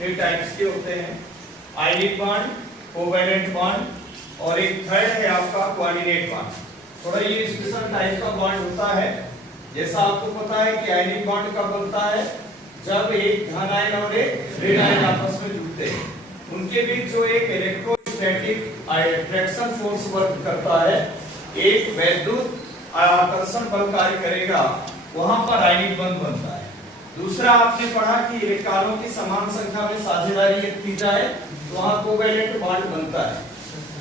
Three types के होते हैं, आयनिक बॉन्ड, कोवैलेंट बॉन्ड और एक थर्ड है आपका कोऑर्डिनेट बॉन्ड। थोड़ा ये स्पेशल टाइप का बॉन्ड होता है। जैसा आपको पता है कि आयनिक बॉन्ड कब बनता है, जब एक धन आयन और एक ऋण आयन आपस में जुड़ते हैं, उनके बीच जो एक इलेक्ट्रोस्टैटिक अट्रैक्शन फोर्स वर्क करता है, एक वैद्युत आकर्षण बल कार्य करेगा, वहां पर आयनिक बॉन्ड बनता है। दूसरा आपने पढ़ा कि इलेक्ट्रॉनों की समान संख्या में साझेदारी की जाए तो वहां कोवैलेंट बॉन्ड बनता है।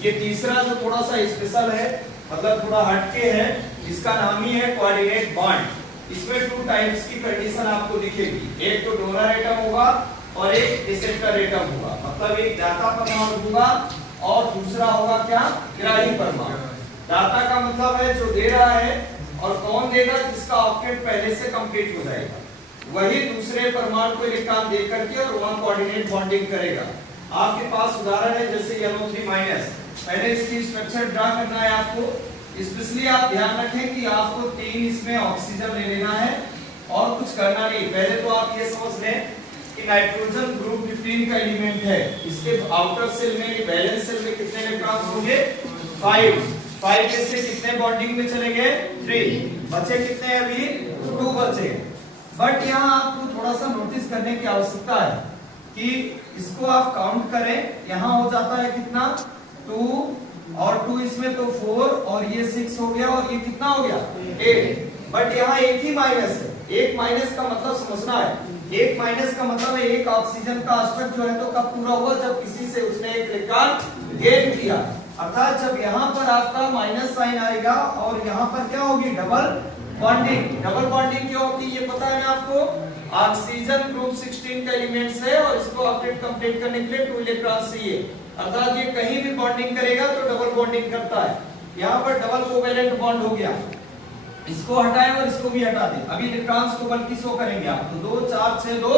ये तीसरा जो थोड़ा सा स्पेशल है, मतलब थोड़ा हटके है, इसका नाम ही है कोऑर्डिनेट बॉन्ड। इसमें टू टाइप्स की कंडीशन आपको दिखेगी, एक तो डोनर एटम होगा और एक एक्सेप्टर एटम होगा। मतलब एक दाता परमाणु होगा और दूसरा होगा क्या, ग्राही परमाणु। दाता का मतलब है जो दे रहा है, और कौन देगा, जिसका ऑक्टेट पहले से कंप्लीट हो जाएगा, वही दूसरे परमाणु को इलेक्ट्रॉन दे करके और वहां कोऑर्डिनेट बॉन्डिंग करेगा। आपके पास उदाहरण है जैसे NO3-। पहले इसकी स्ट्रक्चर ड्रा करना है आपको। स्पेशली आप ध्यान रखें कि आपको 3 इसमें ऑक्सीजन ले लेना है और कुछ करना नहीं। पहले तो आप ये समझ लें कि नाइट्रोजन ग्रुप 15 का एलिमेंट है। इसके आउटर सेल में, वैलेंस सेल में कितने इलेक्ट्रॉन्स होंगे, 5 में से कितने बॉन्डिंग में चले गए, 3। बचे कितने, अभी 2 बचे। बट यहाँ आपको थोड़ा सा नोटिस करने की आवश्यकता है कि इसको आप काउंट करें, यहाँ हो जाता है कितना, 2 और 2 इसमें तो 4 और ये 6 हो गया और ये कितना हो गया, 8। बट यहाँ एक ही माइनस है। एक माइनस का मतलब समझना है, एक माइनस का मतलब है एक ऑक्सीजन का अष्टक जो है तो कब पूरा हुआ, जब किसी से उसने एक इलेक्ट्रॉन गेन किया। अर्थात जब यहाँ पर आपका माइनस साइन आएगा और यहाँ पर क्या होगी, डबल बॉन्डिंग। डबल बॉन्डिंग क्यों होती है ये पता है ना आपको, ऑक्सीजन ग्रुप 16 का एलिमेंट्स है और इसको ऑक्टेट कंप्लीट करने के लिए 2 इलेक्ट्रॉन चाहिए। अर्थात ये कहीं भी बॉन्डिंग करेगा तो डबल बॉन्डिंग करता है। यहाँ पर डबल कोवैलेंट बॉन्ड हो गया, इसको हटाएं और इसको भी हटा दें। अभी इलेक्ट्रॉन्स को बल्कि शो करेंगे आप, तो 2 4 6 2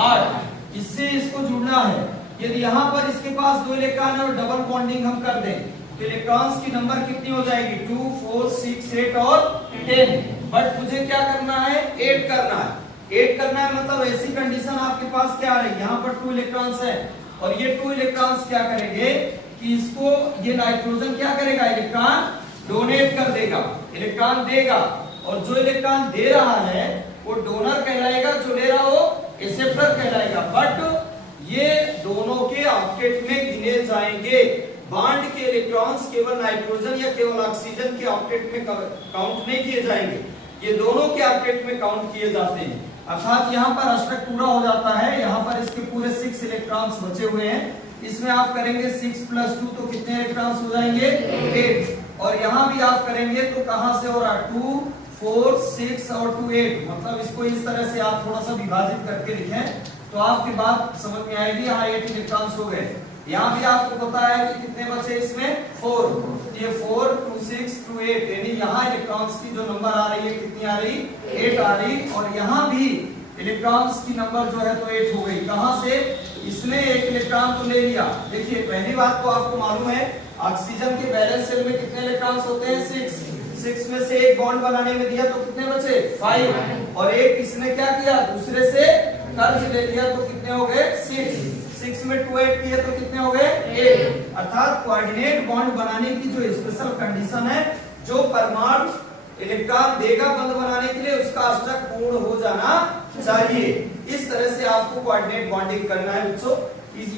8, इससे इसको जुड़ना है। यदि यहाँ पर इसके पास 2 इलेक्ट्रॉन है और डबल बॉन्डिंग हम कर दें तो इलेक्ट्रॉन्स की नंबर कितनी हो जाएगी, 2 4 6 8 और 10। बट मुझे क्या करना है, 8 करना है। 8 करना है मतलब ऐसी कंडीशन आपके पास क्या आ रही है, यहाँ पर 2 इलेक्ट्रॉन्स है और ये 2 इलेक्ट्रॉन्स क्या करेंगे कि इसको ये नाइट्रोजन क्या करेगा, इलेक्ट्रॉन डोनेट कर देगा, इलेक्ट्रॉन देगा। और जो इलेक्ट्रॉन दे रहा है वो डोनर कहलाएगा, जो ले रहा वो एक्सेप्टर कहलाएगा। बट ये दोनों के ऑक्टेट में गिने जाएंगे। बॉन्ड के इलेक्ट्रॉन्स केवल नाइट्रोजन या केवल ऑक्सीजन के ऑक्टेट में काउंट नहीं किए जाएंगे, ये दोनों के ऑक्टेट में काउंट किए जाते हैं। अर्थात यहाँ पर अष्टक पूरा हो जाता है, यहाँ पर इसके पूरे 6 इलेक्ट्रॉन्स बचे हुए हैं। इसमें आप करेंगे 6 + 2 तो कितने इलेक्ट्रॉन्स हो जाएंगे, 8। और यहाँ भी आप करेंगे तो कहां से हो रहा है, 2 4 6 और 2 8। मतलब इसको इस तरह से आप थोड़ा सा विभाजित करके लिखें तो आपकी बात समझ में आएगी। यहाँ 8 इलेक्ट्रॉन्स हो गए। यहाँ भी आपको पता है कि कितने बचे इसमें, 4। ये 4 2 6 2 8, यानी यहाँ इलेक्ट्रॉन्स की जो नंबर आ रही है कितनी आ रही, 8 आ रही। और यहाँ भी इलेक्ट्रॉन्स की नंबर जो है तो 8 हो गई। कहां से, इसने एक इलेक्ट्रॉन तो ले लिया। देखिए पहली बात तो आपको मालूम है ऑक्सीजन के वैलेंस सेल में कितने इलेक्ट्रॉन्स होते हैं, 6 में से एक बॉन्ड बनाने में दिया तो कितने बचे, 5। और एक इसने क्या किया, दूसरे से कर्ज ले लिया तो कितने हो गए, 6 में 2 ऐड किए तो कितने हो गए, 8। अर्थात कोऑर्डिनेट बॉन्ड बनाने की जो स्पेशल कंडीशन है, जो परमाणु इलेक्ट्रॉन देगा बंद बनाने के लिए, उसका अष्टक पूर्ण हो जाना चाहिए। इस तरह से आपको कोऑर्डिनेट बॉन्डिंग करना है बच्चों।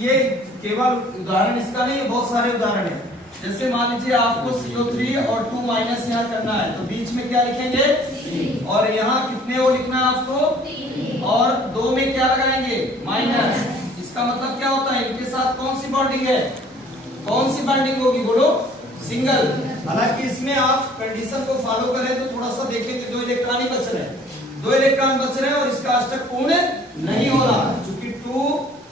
ये केवल उदाहरण इसका नहीं है, बहुत सारे उदाहरण हैं। जैसे मान लीजिए आपको CO3 और 2- यहाँ करना है तो बीच में क्या लिखेंगे, और यहाँ कितने वो लिखना है आपको, और 2 में क्या लगाएंगे, माइनस। इसका मतलब क्या होता है, इनके साथ कौन सी बॉन्डिंग है, कौन सी बॉन्डिंग होगी, बोलो, सिंगल। हालांकि इसमें आप कंडीशन को फॉलो करें तो थोड़ा सा देखें कि 2 इलेक्ट्रॉन ही बच रहे हैं, 2 इलेक्ट्रॉन बच रहे हैं और इसका अष्टक पूर्ण नहीं हो रहा, क्योंकि 2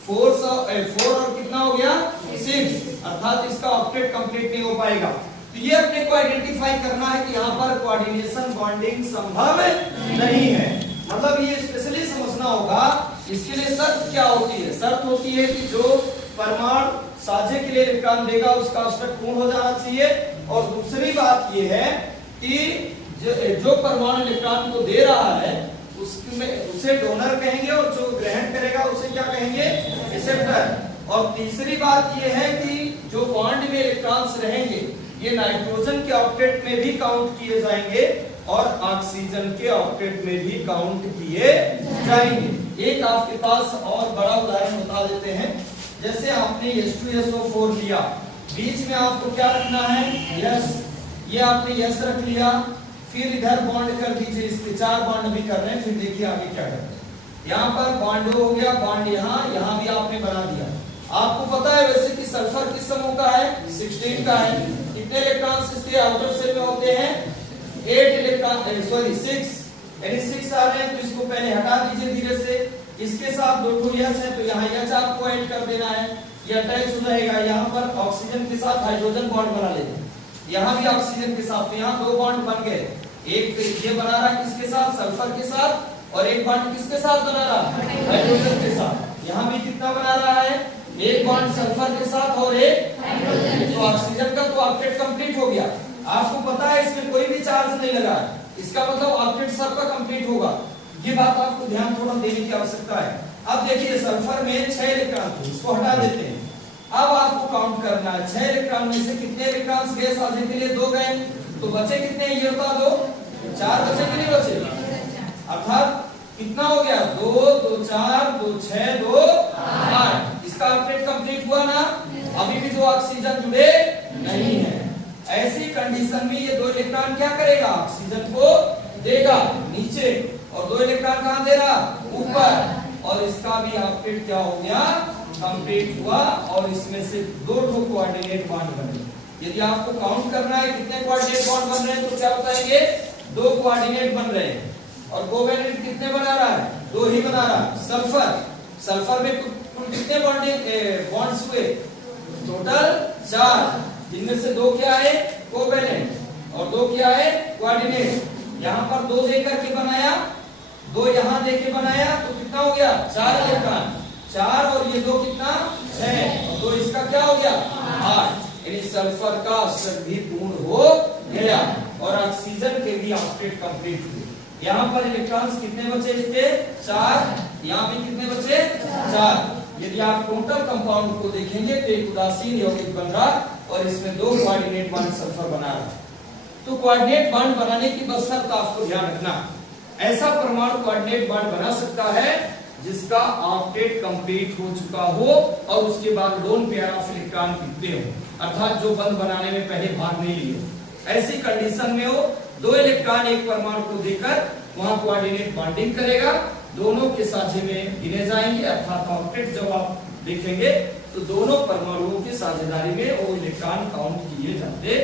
4 और कितना हो गया, 6। अर्थात इसका ऑक्टेट कंप्लीट नहीं हो पाएगा। तो ये अपने को आइडेंटिफाई करना है कि यहाँ पर कोऑर्डिनेशन बॉन्डिंग संभव नहीं है। मतलब ये स्पेशली समझना होगा। इसके लिए शर्त क्या होती है, शर्त होती है कि जो परमाणु साझे के लिए इलेक्ट्रॉन देगा उसका अष्टक पूर्ण हो जाना चाहिए। और दूसरी बात ये है कि जो परमाणु इलेक्ट्रॉन को दे रहा है उसमें उसे डोनर कहेंगे और जो ग्रहण करेगा उसे क्या कहेंगे, एक्सेप्टर। और तीसरी बात ये है कि जो बॉन्ड में इलेक्ट्रॉन्स रहेंगे ये नाइट्रोजन के ऑक्टेट में भी काउंट किए जाएंगे और ऑक्सीजन के ऑक्टेट में भी काउंट किए जाएंगे। एक आपके पास और बड़ा उदाहरण बता देते हैं। जैसे आपने H2SO4 लिया, बीच में आपको क्या रखना है, यस, ये आपने यस रख लिया, फिर इधर बॉन्ड कर दीजिए, इसके 4 बॉन्ड भी कर रहे हैं, फिर देखिए आगे क्या करते हैं। यहाँ पर बॉन्ड हो गया, बॉन्ड यहाँ भी आपने बना दिया। आपको पता है वैसे कि सल्फर किस समूह का है, 16 का है। कितने इलेक्ट्रॉन्स इसके आउटर शेल में होते हैं, 8 इलेक्ट्रॉन, सॉरी 6, यानी 6 आ रहे हैं। तो इसको पहले हटा दीजिए धीरे से। इसके साथ 2 H है तो यहाँ H आपको ऐड कर देना है, ये अटैच हो जाएगा। यहाँ पर ऑक्सीजन के साथ हाइड्रोजन बॉन्ड बना लेते हैं, यहाँ भी ऑक्सीजन के साथ, तो यहाँ 2 बॉन्ड बन गए। एक ये बना रहा किसके साथ, सल्फर के साथ, और एक बॉन्ड किसके साथ बना रहा, हाइड्रोजन के साथ। यहाँ भी कितना बना रहा है, एक बॉन्ड सल्फर के साथ और एक हाइड्रोजन। तो ऑक्सीजन का तो ऑक्टेट कंप्लीट हो गया। आपको पता है इसमें कोई भी चार्ज नहीं लगा है, इसका मतलब ऑक्टेट सबका कंप्लीट होगा। ये बात आपको ध्यान थोड़ा देने की आवश्यकता है। अब देखिए सल्फर में 6 इलेक्ट्रॉन थे, इसको हटा देते हैं। अब आपको काउंट करना है 6 इलेक्ट्रॉन में से कितने इलेक्ट्रॉन्स गए साझे के लिए, 2 गए, तो बचे कितने, ये बता दो, 4 बचे कि नहीं बचे, अर्थात कितना हो गया, 2 2 4 2 6 2 8। इसका ऑक्टेट कंप्लीट हुआ ना, अभी भी 2 ऑक्सीजन जुड़े नहीं है। ऐसी कंडीशन में ये 2 इलेक्ट्रॉन क्या करेगा, ऑक्सीजन को देगा नीचे, और 2 इलेक्ट्रॉन कहां दे रहा, ऊपर, और इसका भी ऑक्टेट क्या हो गया, कंप्लीट हुआ। और इसमें से 2 कोऑर्डिनेट बॉन्ड बने। यदि आपको काउंट करना है कितने कोऑर्डिनेट बॉन्ड बन रहे हैं तो क्या बताएंगे, 2 कोऑर्डिनेट बन रहे हैं। और कोवैलेंट कितने बना रहा है, 2 ही बना रहा है। सल्फर में कुल कितने बॉन्ड्स हुए, टोटल 4, जिनमें से 2 क्या है, कोवैलेंट, और 2 क्या है, कोऑर्डिनेट। यहाँ पर 2 देकर के बनाया, 2 यहाँ देके बनाया, तो कितना हो गया, 4 इलेक्ट्रॉन, 4 और ये 2 कितना, 6, और 2 इसका क्या हो गया, 8। यानी सल्फर का स्तर भी पूर्ण हो गया और ऑक्सीजन के भी ऑक्टेट कंप्लीट हुए। यहाँ पर इलेक्ट्रॉन्स कितने बचे इसके, 4, यहाँ भी कितने बचे, 4। यदि आप टोटल कंपाउंड को देखेंगे तो एक उदासीन यौगिक बन रहा और इसमें 2 कोऑर्डिनेट बॉन्ड सल्फर बना रहा। तो कोऑर्डिनेट बॉन्ड बनाने की बस शर्त आपको ध्यान रखना, ऐसा परमाणु कोऑर्डिनेट बॉन्ड बना सकता है जिसका ऑक्टेट कंप्लीट हो चुका हो और उसके बाद लोन पेयर ऑफ इलेक्ट्रॉन कितने हो, अर्थात जो बंध बनाने में पहले भाग नहीं लिए। ऐसी कंडीशन में हो 2 इलेक्ट्रॉन एक परमाणु को देकर वहां कोऑर्डिनेट बॉन्डिंग करेगा, दोनों के साझे में गिने जाएंगे, अर्थात ऑक्टेट जब आप देखेंगे तो दोनों परमाणुओं की साझेदारी में वो इलेक्ट्रॉन काउंट किए जाते